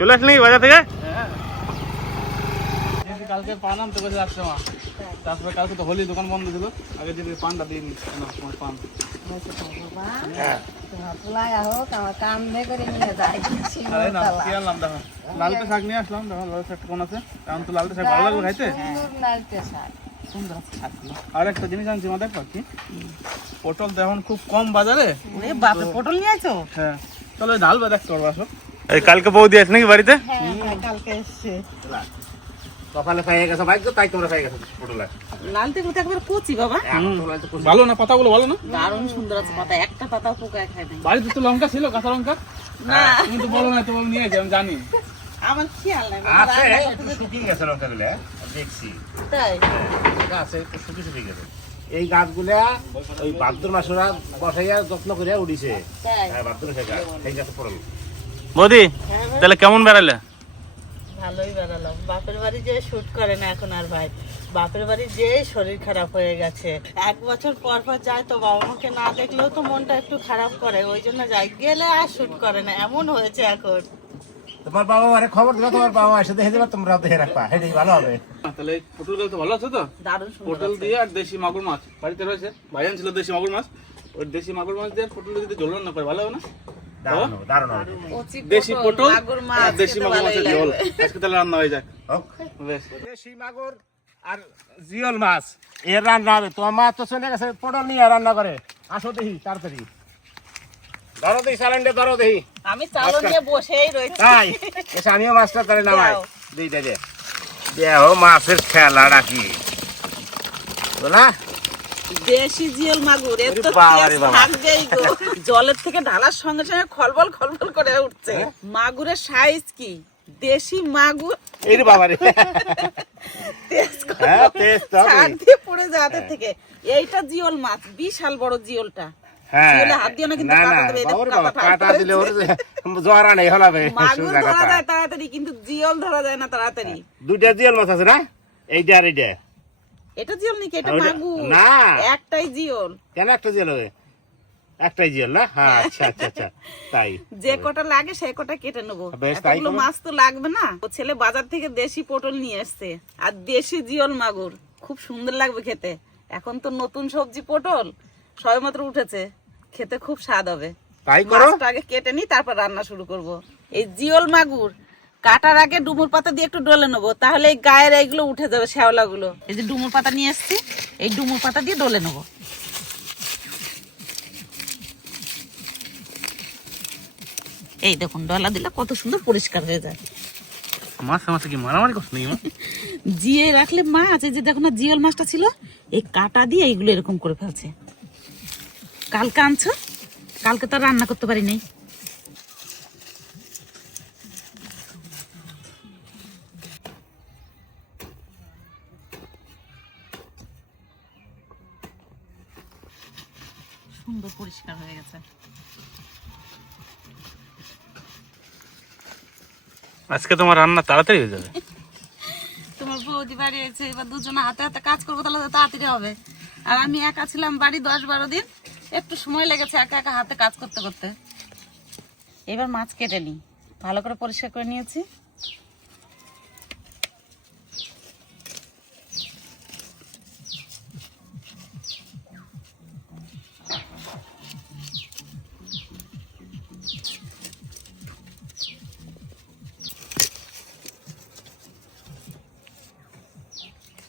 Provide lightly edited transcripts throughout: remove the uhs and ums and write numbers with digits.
চলে আসলি বাজার থেকে? কালকে পান আনতে গেছে 800 মা, তারপরে কালকে তো হোলি দোকান বন্ধ দিল, আগে যদি পানটা দিয়ে নিস তোমার পান। লালটা শাক নিয়ে আসলাম, দেখো লাল শাক কোন আছে, কারণ তো লালটা শাক ভালো লাগবে খাইতে। আর একটা জিনিস আনছি মা, দেখো কি পটল তো এখন খুব কম বাজারে। পটল নিয়ে আছো? হ্যাঁ চলো ঢালবে দেখতে পারবো। আসো এই কালকে বৌদি আছে নাকি বাড়িতে? কালকে এসছে। সকালে পেয়ে গেছে বাইক, তাই তোমরা পেয়ে গেছো পটল। লালতে কিন্তু একবার কচি বাবা, ভালো না পাতাগুলো, ভালো না? দারুণ সুন্দর আছে পাতা, একটা পাতাও পোকায় খায় নাই। বাড়িতে তো লঙ্কা ছিল, কাঁচা লঙ্কা না তুমি তো বলো না, তো বলো নিয়ে আমি জানি। আমার খেয়াল নাই আছে একটু শুকিয়ে গেছে লঙ্কাগুলো, দেখছি তাই। আছে একটু শুকিয়ে গেছে। এই গাছগুলা ওই ভাদ্র মাসে বসাইয়া যত্ন করে উঠিছে। তাই হ্যাঁ ভাদ্র মাসে গাছ, সেই গাছে পড়ল। বৌদি তাহলে কেমন বেড়ালে? ভালোই বেড়ালাম। বাপের বাড়ি যে শুট করে না এখন আর ভাই, বাপের বাড়ি যে শরীর খারাপ হয়ে গেছে। 1 বছর পর পর যায় তো, বাবা মাকে না দেখলেও তো মনটা একটু খারাপ করে, ওই জন্য যাই, গেলে আর শুট করে না, এমন হয়েছে এখন। তোমার বাবা মারে খবর দিবা, তোমার বাবা এসে দেখে যাবে, তোমরা দেখে রাখবা, সেটাই ভালো হবে। তাহলে এই পটলগুলো তো ভালো আছে তো? দারুণ সুন্দর পটল আছে। দিয়ে আর দেশি মাগুর মাছ বাড়িতে রয়েছে, ভাইজান ছিল দেশি মাগুর মাছ, ওই দেশি মাগুর মাছ দিয়ে পটল যদি ঝোল রান্না করে ভালো হবে না? দারুণ হবে, দারুণ হবে। কচি দেশি পটল মাগুর মাছ আর দেশি খেতে মাগুর ভালোই মাছের ঝোল লাগবে। আজকে তাহলে রান্না হয়ে যাক। হোক। বেশ দেশি মাগুর আর জিওল মাছ এর রান্না হবে। তোমার মা তো চলে গেছে পটল নিয়ে রান্না করে। আসো দেখি তাড়াতাড়ি, ধরো দেখি স্যালেন্ডে, ধরো দেখি। আমি চালও নিয়ে বসেই রয়েছি। তাই এসে আমিও মাছটা তাহলে নামাই যাও। দিই দে দেহ মাছের খেলা নাকি বলা। দেশি জিওল মাগুর, এর তো ওরে বাবা রে টেস্ট বাবা। থাকবেই গো। জলের থেকে ঢালার সঙ্গে সঙ্গে খলবল খলবল করে উঠছে। মাগুরের সাইজ কি, দেশি মাগুর এই রে বাবা রে। টেস্ট হ্যাঁ টেস্ট হবে। ছাড় দিয়ে পড়ে যায় হাতের থেকে। এইটা জিওল মাছ, বিশাল বড় জিওলটা। হ্যাঁ জিওলে হাত দিও না কিন্তু, না না কাটা দেবে, এটা বাবা রে বাবা, কাটা কাটা দিলে ওর জোয়ারা নেই হলাবে। মাগুর ধরা যায় তাড়াতাড়ি, কিন্তু জিওল ধরা যায় না তাড়াতাড়ি। দুইটা জিওল মাছ আছে না, এইটা আর এইটা। এটা জিওল নাকি, এটা ওইটা- মাগুর? না। একটাই জিওল। কেন একটা জিওল হবে? একটাই জিওল না? হ্যাঁ আচ্ছা আচ্ছা আচ্ছা তাই। যে কটা লাগে সেই কটা কেটে নেবো। বেশ, তাই এতগুলো করো। মাছ তো লাগবে না। ও ছেলে বাজার থেকে দেশি পটল নিয়ে এসছে আর দেশি জিওল মাগুর, খুব সুন্দর লাগবে খেতে। এখন তো নতুন সবজি পটল সবেমাত্র উঠেছে, খেতে খুব স্বাদ হবে। তাই করো। মাছটা আগে কেটে নি, তারপর রান্না শুরু করব। এই জিওল মাগুর কাটার আগে ডুমুর পাতা দিয়ে একটু ডলে নেবো, তাহলে এই গায়ের এইগুলো উঠে যাবে, শ্যাওলা গুলো। এই যে ডুমুর পাতা নিয়ে এসছি, এই ডুমুর পাতা দিয়ে ডলে নেবো। এই দেখুন, ডলা দিলে কত সুন্দর পরিষ্কার হয়ে যায়। মাছ মাছে কি মারামারি করছ নাকি? জিয়ে রাখলে মাছ, এই যে দেখো না জিওল মাছটা ছিল, এই কাটা দিয়ে এইগুলো এরকম করে ফেলছে। কালকে আনছো, কালকে তো আর রান্না করতে পারি নাই। সুন্দর পরিষ্কার হয়ে গেছে। আজকে তোমার রান্না তাড়াতাড়ি হয়ে যাবে। তোমার বৌদি বাড়ি এসে এবার দুজনে হাতে হাতে কাজ করবো, তাহলে তো তাড়াতাড়ি হবে। আর আমি একা ছিলাম বাড়ি 10-12 দিন, একটু সময় লেগেছে একা একা হাতে কাজ করতে করতে। এবার মাছ কেটে নিই, ভালো করে পরিষ্কার করে নিয়েছি।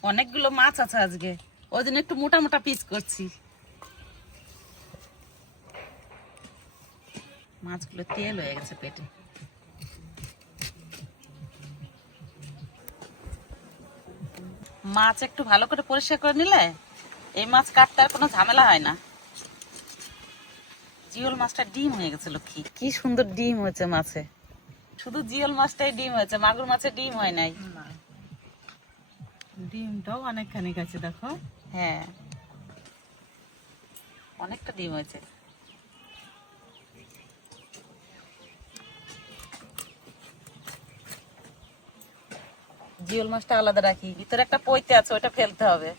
অনেকগুলো মাছ আছে আজকে, ওই জন্য একটু মোটা মোটা পিস করছি। মাছগুলো তেল হয়ে গেছে পেটে। মাছ একটু ভালো করে পরিষ্কার করে নিলে এই মাছ কাটতে আর কোনো ঝামেলা হয় না। জিওল মাছটা ডিম হয়ে গেছে, লক্ষ্মী কি সুন্দর ডিম হয়েছে মাছে। শুধু জিওল মাছটাই ডিম হয়েছে, মাগুর মাছে ডিম হয় নাই। ডিমটাও অনেকখানি আছে দেখো। হ্যাঁ অনেকটা ডিম হয়েছে। জিওল মাছটা আলাদা রাখি, ভিতরে একটা পইতে আছে, ওটা ফেলতে হবে।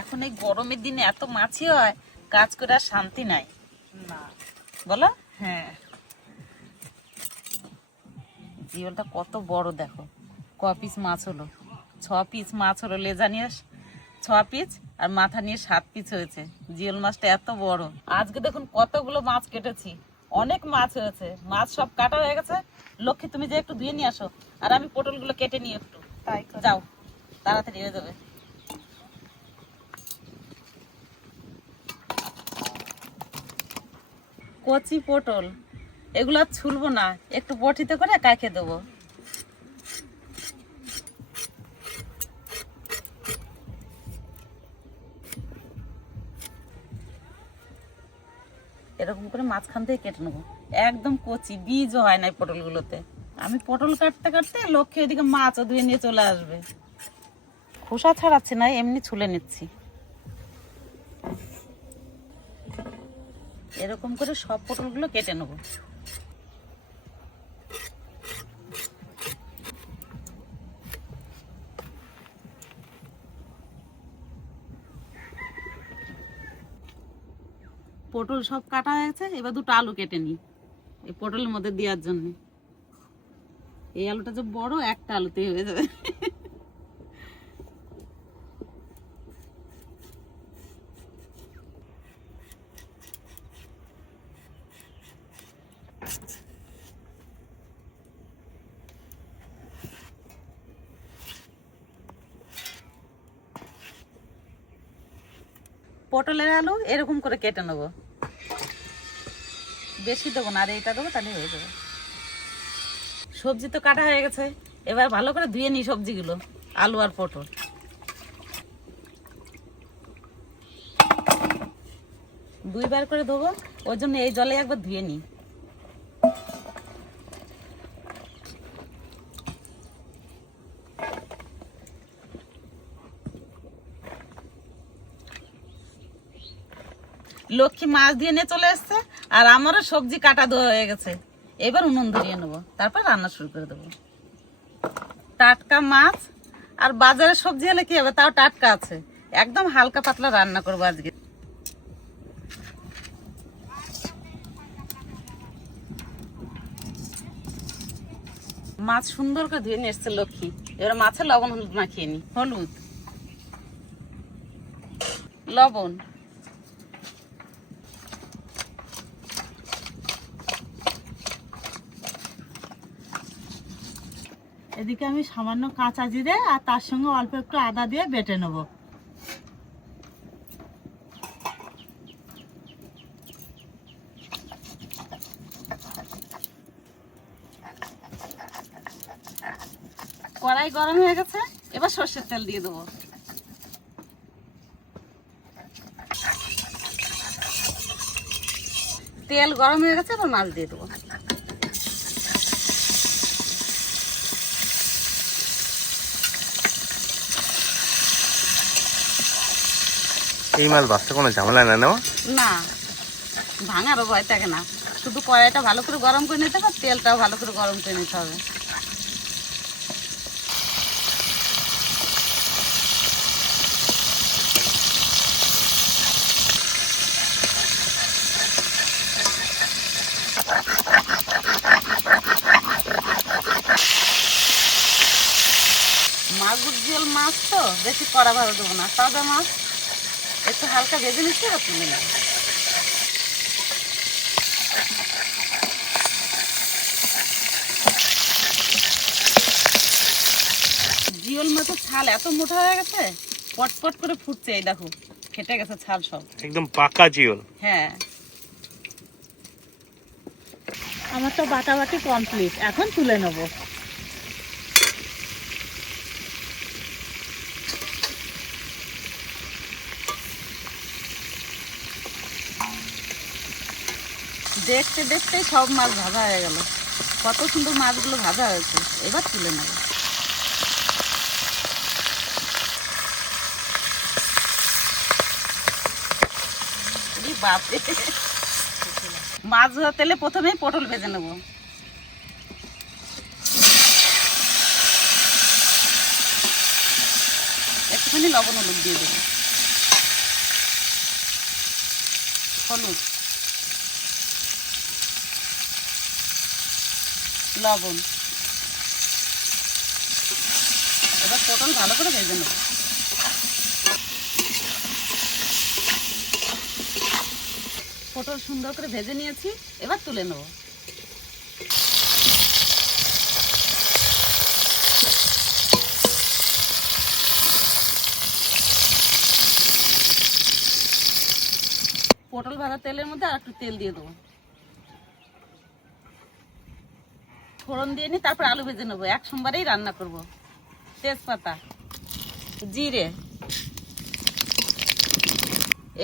এখন এই গরমের দিনে এত মাছই হয়, কাজ করে আর শান্তি নাই না। বলো। হ্যাঁ, জিওলটা কত বড় দেখো, ক পিস মাছ হলো, 6 পিস মাছ হলো, লেজা নিয়ে 6 পিস আর মাথা নিয়ে 7 পিস হয়েছে। জিওল মাছটা এত বড়। আজকে দেখুন কতগুলো মাছ কেটেছি, অনেক মাছ হয়েছে। মাছ সব কাটা হয়ে গেছে। লক্ষ্মী তুমি যে একটু ধুয়ে নিয়ে আসো, আর আমি পটলগুলো কেটে নিই একটু। তাই করো। যাও, তাড়াতাড়ি হয়ে যাবে। কচি পটল এগুলো আর ছুলবো না, একটু বটিতে করে কাকে দেবো। এরকম করে মাঝখান থেকে কেটে নেবো, একদম কচি, বীজও হয় না এই পটলগুলোতে। আমি পটল কাটতে কাটতে লক্ষ্যে এদিকে মাছও ধুয়ে নিয়ে চলে আসবে। খোসা ছাড়াচ্ছি না, এমনি ছুলে নিচ্ছি। এরকম করে সব পটলগুলো কেটে নেবো। পটল সব কাটা হয়ে গেছে, এবার 2টা আলু কেটে নিই এই পটলের মধ্যে দেওয়ার জন্য। এই আলুটা যে বড়, একটা আলুতেই হয়ে যাবে। পটলের আলু এরকম করে কেটে নেবো, বেশি দেবো না, আর এইটা দেবো, তাহলে হয়ে যাবে। সবজি তো কাটা হয়ে গেছে, এবার ভালো করে ধুয়ে নিই সবজিগুলো, আলু আর পটল। দুইবার করে ধোবো, ওই জন্য এই জলে একবার ধুয়ে নিই। লক্ষ্মী মাছ দিয়ে নিয়ে চলে এসছে, আর আমারও সবজি কাটা ধোয়া হয়ে গেছে। এবার উনুন ধরিয়ে নেবো, তারপর রান্না শুরু করে দেবো। টাটকা মাছ আর বাজারের সবজি হলে কি হবে, তাও টাটকা আছে। একদম হালকা পাতলা রান্না করবো আজকে। মাছ সুন্দর করে ধুয়ে নিয়ে এসছে লক্ষ্মী, এবার মাছের লবণ হলুদ মাখিয়ে নি। হলুদ, লবণ, এদিকে আমি সামান্য কাঁচা জিরে আর তার সঙ্গে অল্প একটু আদা দিয়ে বেটে নেব। কড়াই গরম হয়ে গেছে, এবার সর্ষের তেল দিয়ে দেবো। তেল গরম হয়ে গেছে, এবার মাছ দিয়ে দেবো। এই মাছ বাঁচতে কোনো ঝামেলা না নেওয়া? না, ভাঙারও ভয় থাকে না, শুধু কড়াইটা ভালো করে গরম করে নিতে হবে, তেলটাও ভালো করে গরম করে নিতে হবে। মাগুর জিওল মাছ তো বেশি কড়া ভাবে দেবো না, তাজা মাছ একটু হালকা ভেজে নিচ্ছে, আর তুলে নেব। জিওল মাছের ছাল এত মোটা হয়ে গেছে, পটপট করে ফুটছে। এই দেখো, ফেটে গেছে ছাল সব, একদম পাকা জিওল। হ্যাঁ। আমার তো বাটাবাটি কমপ্লিট, এখন তুলে নেব। দেখতে দেখতেই সব মাছ ভাজা হয়ে গেল। কত সুন্দর মাছগুলো ভাজা হয়েছে, এবার তুলে নেব। বাপরে, মাছ ধোয়া তেলে প্রথমেই পটল ভেজে নেব। একটুখানি লবণ হলুদ দিয়ে দেবো। হলুদ, লবণ। এবার পটল ভালো করে ভেজে নেব। পটল সুন্দর করে ভেজে নিয়েছি, এবার তুলে নেব। পটল ভাজা তেলের মধ্যে আর একটু তেল দিয়ে দেবো, ফোড়ন দিয়ে নি, তারপর আলু ভেজে নেবো। এক সোমবারেই রান্না করব। তেজপাতা, জিরে,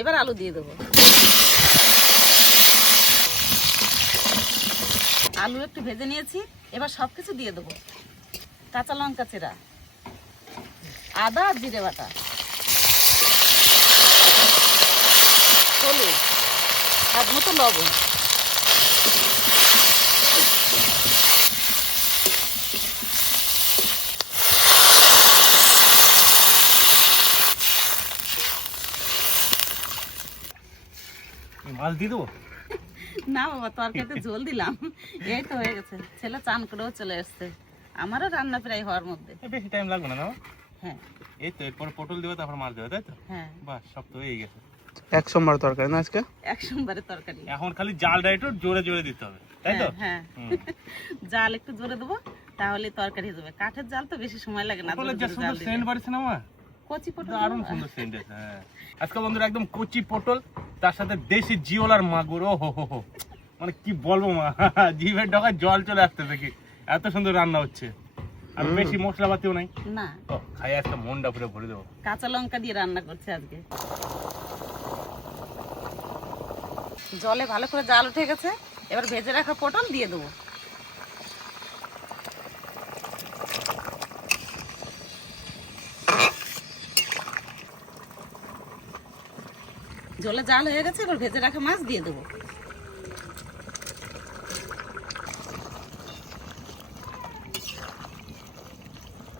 এবার আলু দিয়ে দেবো। আলু একটু ভেজে নিয়েছি, এবার সবকিছু দিয়ে দেবো। কাঁচা লঙ্কা চেরা, আদা আর জিরে বাটা, হলুদ, স্বাদ মতো লবণ। মাছ দিয়ে দেবো? না বাবা, তরকারিতে ঝোল দিলাম, এই তো হয়ে গেছে। ছেলে চান করেও চলে এসছে, আমারও রান্না প্রায় হওয়ার মধ্যে। বেশি টাইম লাগবে না? হ্যাঁ এই তো, এরপর পটল দেবে, তারপর মাছ দেবে, তাই তো? হ্যাঁ, বাহ, সব তো হয়ে গেছে। এক সোমবার তরকারি না আজকে? এক সোমবারের তরকারি। এখন খালি জালটা একটু জোরে জোরে দিতে হবে, তাই তো? হ্যাঁ, জাল একটু জোরে দেবো, তাহলে তরকারি হয়ে যাবে। কাঠের জাল তো বেশি সময় লাগে না। পটলের যে সুন্দর সেন্ট বাড়ছে না মা, কচি পটল দারুণ সুন্দর সেন্ট আছে। হ্যাঁ, আজকে বন্ধুরা একদম কচি পটল, তার সাথে দেশি জিওল আর মাগুর। ও হো হো হো, মানে কি বলবো মা, জিভের ডগায় জল চলে আসতে দেখি, এত সুন্দর রান্না হচ্ছে। আর বেশি মশলাপাতিও নাই না, ও, খাই আজকে মনটা পুরো ভরে দেবো। কাঁচা লঙ্কা দিয়ে রান্না করছে আজকে। জলে ভালো করে জাল উঠে গেছে, এবার ভেজে রাখা পটল দিয়ে দেবো। জলে জাল হয়ে গেছে, এবার ভেজে রাখা মাছ দিয়ে দেবো।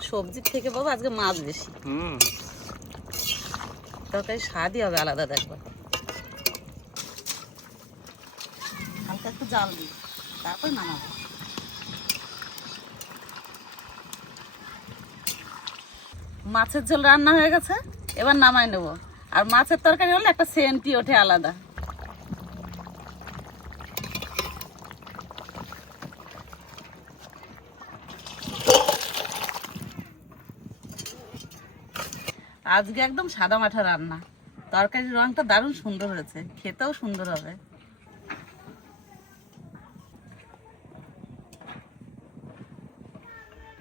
সবজির থেকে বাবা আজকে মাছ বেশি, তরকারি স্বাদই হবে আলাদা। দেখবো হালকা একটু জাল দিই, তারপর নামাবো। মাছের ঝোল রান্না হয়ে গেছে, এবার নামাই নেবো। আর মাছের তরকারি হলে একটা সেন্টই ওঠে আলাদা। আজকে একদম সাদা মাঠা রান্না, তরকারির রংটা দারুণ সুন্দর হয়েছে, খেতেও সুন্দর হবে।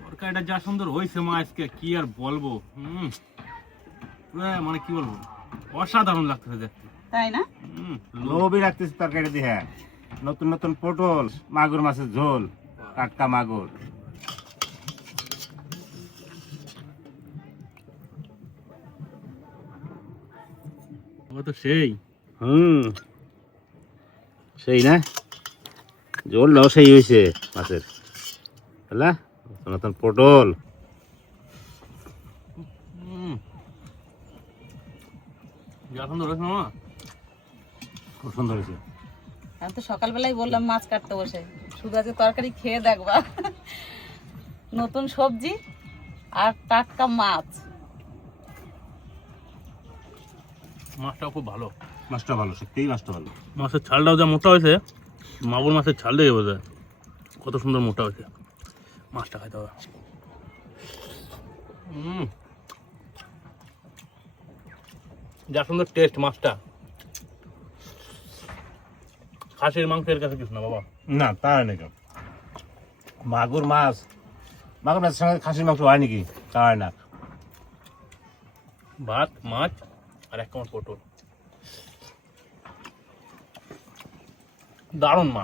তরকারিটা যা সুন্দর হয়েছে মা আজকে, কি আর বলবো। মানে কি বলবো, অসাধারণ লাগতেছে দেখতে, তাই না? লোভই রাখতেছে তরকারি দিয়ে। নতুন নতুন পটল, মাগুর মাছের ঝোল, টাটকা মাগুর। তো সেই সেই না, ঝোলটাও সেই হয়েছে মাছের, বুঝলা? নতুন পটল, যা সুন্দর হয়েছে মামা, খুব সুন্দর হয়েছে। আমি তো সকালবেলায় বললাম মাছ কাটতে বসে, শুধু আজকে তরকারি খেয়ে দেখবা। নতুন সবজি আর টাটকা মাছ। মাছটাও খুব ভালো, মাছটা ভালো, সত্যিই মাছটা ভালো। মাছের ছালটাও যা মোটা হয়েছে, মাগুর মাছের ছাল দিয়ে বোঝা যায় কত সুন্দর মোটা হয়েছে। মাছটা খাইতে হবে। যা সুন্দর টেস্ট মাছটা, খাসির মাংসের কাছে কিছু না বাবা। না, তা নাকি মাগুর মাছের সঙ্গে খাসির মাংস হয় নাকি? তা হয় না। ভাত, মাছ আর এক কামড় পটল, দারুণ মা।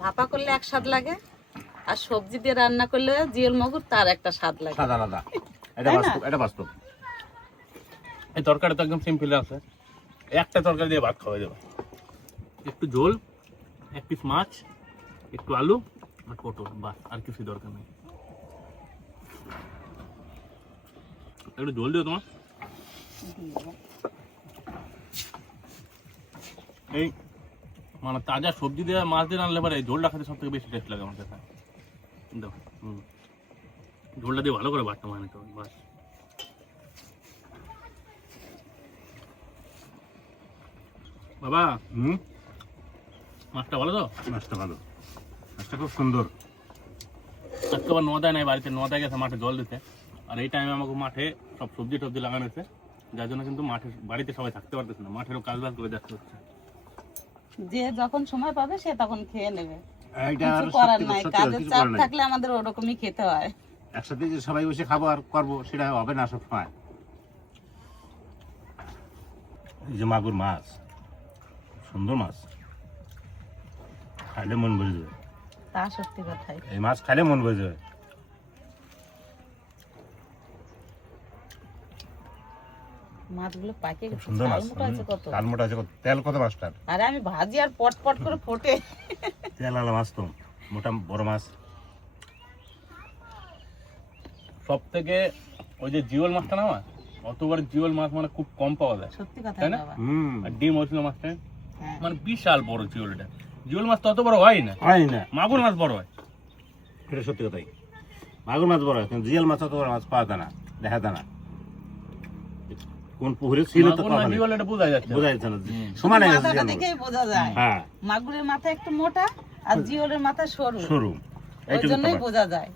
ভাপা করলে এক স্বাদ লাগে, আর সবজি দিয়ে রান্না করলে জিওল মাগুর তার একটা স্বাদ লাগে, স্বাদ আলাদা। এটা বাস্তব। এই তরকারি তো একদম সিম্পল আছে, একটা তরকারি দিয়ে ভাত খাওয়া যাবে। একটু ঝোল, এক পিস মাছ, একটু আলু আর পটল, বাস, আর কিছু দরকার নেই। একটু ঝোল দিও তোমার। এই মানে তাজা সবজি দিয়ে মাছ দিয়ে রান্নলে পরে এই ঝোলটা খেতে সব থেকে বেশি টেস্ট লাগে আমার কাছে। দেখো ঝোলটা দিয়ে ভালো করে বাটতে মানে তো বাস। বাবা মাছটা ভালো তো? মাছটা ভালো, মাছটা খুব সুন্দর। আজকে আবার নদায় নাই, বাড়িতে নদায় গেছে মাঠে জল দিতে। আর এই টাইমে আমাকে মাঠে সব সবজি টবজি লাগানো হয়েছে, যার জন্য কিন্তু মাঠে বাড়িতে সবাই থাকতে পারতেছে না, মাঠেরও কাজ বাজ করে যাচ্ছে হচ্ছে। যে যখন সময় পাবে সে তখন খেয়ে নেবে, এইটা কিছু আর করার সত্যি নাই। সত্যি কাজের কিছু চাপ করার নাই। থাকলে আমাদের ওরকমই খেতে হয়। একসাথে যে সবাই বসে খাবো আর করবো সেটা হবে না সব সময়। এই যে মাগুর মাছ, সুন্দর মাছ, খাইলে মন ভরে যাবে। তা সত্যি কথাই। এই মাছ খাইলে মন ভরে যাবে। মাছগুলো পাকে খুব গেছে, সুন্দর মাছ, ছাল মোটা আছে কত। তাল মোটা আছে কত, তেল কত মাছটার, আরে আমি ভাজি আর পট পট করে ফোটে। তেল আলা মাছ তো, মোটা বড় মাছ। সব থেকে ওই যে জিওল মাছটা না আমার, অতবার জিওল মাছ মানে খুব কম পাওয়া যায়, সত্যি কথা তাই না? বাবা। আর ডিম হয়েছিল মাছটা হ্যাঁ। মানে বিশাল বড় জিওলটা। জিওল মাছ তত বড় হয় না, হয় না, মাগুর মাছ বড় হয়। এটা সত্যি কথাই। মাগুর মাছ বড় হয়, কিন্তু জিয়াল মাছ অত বড় মাছ পাওয়া যায় না, দেখা যায় না। কোন পুকুরে ছিল তো মাগুর মাছ জিওল এটা বোঝা যাচ্ছে। বোঝা যাচ্ছে না, সমানে আছে মাথাটা জিয়াল মাছ। দেখেই বোঝা যায়। হ্যাঁ, মাগুরের মাথা একটু মোটা আর জিওলের মাথা সরু, সরু, ওই এইটুকু জন্যই তফাৎ। বোঝা যায়।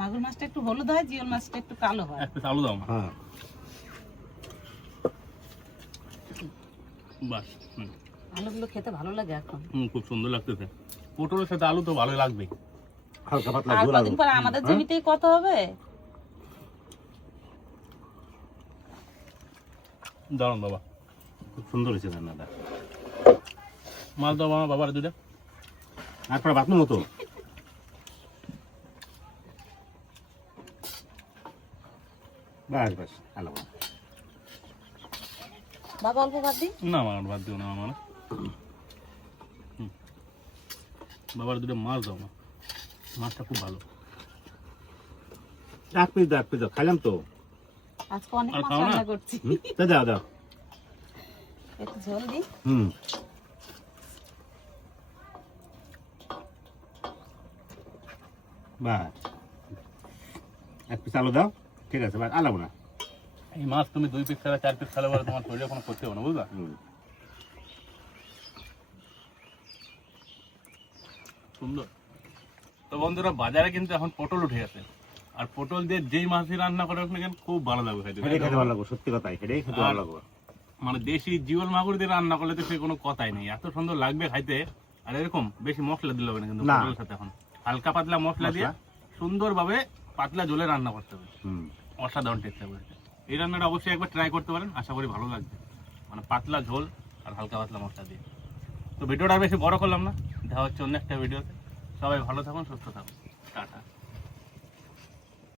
মাগুর মাছটা একটু হলুদ হয়, জিওল মাছটা একটু কালো হয়। একটা চালু দাও মা। হ্যাঁ, বাস আলুগুলো খেতে ভালো লাগে এখন। খুব সুন্দর লাগতেছে। পটলের সাথে আলু তো ভালো লাগবেই। হালকা পাতলা আর ঝোল কদিন পর আমাদের জমিতেই কত হবে। দারুন বাবা, খুব সুন্দর হয়েছে রান্নাটা। মাছ দাও আমার বাবার দুটা। তারপরে বাতনো মতো বাস বাস আলো। বাবা অল্প বাদ দিই। না আমার বাদ দিও না আমার। বাবার দুটো মাছ দাও না, মাছটা খুব ভালো। এক পিস দাও, খাইলাম তো। আজকে অনেক আর মাছ খাও না? রান্না করছি। দাও দাও। একটু ঝোল দিই। বাস এক পিস আলু দাও, ঠিক আছে, বাস আলাবো না। এই মাছ তুমি 2 পিস খেলে 4 পিস খেলে পরে তোমার শরীরে কোনো ক্ষতি হবে না, বুঝলা? সুন্দর। তো বন্ধুরা, বাজারে কিন্তু এখন পটল উঠে গেছে, আর পটল দিয়ে যেই মাছই রান্না করে আপনি কেন খুব ভালো লাগবে খাইতে। সেটাই খেতে ভালো লাগবে, সত্যি কথাই, সেটাই খেতে ভালো লাগবে। মানে দেশি জিওল মাগুর দিয়ে রান্না করলে তো সে কোনো কথাই নেই, এত সুন্দর লাগবে খাইতে। আর এরকম বেশি মশলা দিলে হবে না কিন্তু না। পটলের সাথে, এখন হালকা পাতলা মশলা দিয়ে সুন্দরভাবে পাতলা ঝোলে রান্না করতে হবে, অসাধারণ টেস্ট লাগবে। এই রান্নাটা অবশ্যই একবার ট্রাই করতে পারেন, আশা করি ভালো লাগবে। মানে পাতলা ঝোল আর হালকা পাতলা মশলা দিয়ে। তো ভিডিওটা আর বেশি বড় করলাম না, দেখা হচ্ছে অন্য একটা ভিডিওতে। সবাই ভালো থাকুন, সুস্থ থাকুন, টাটা।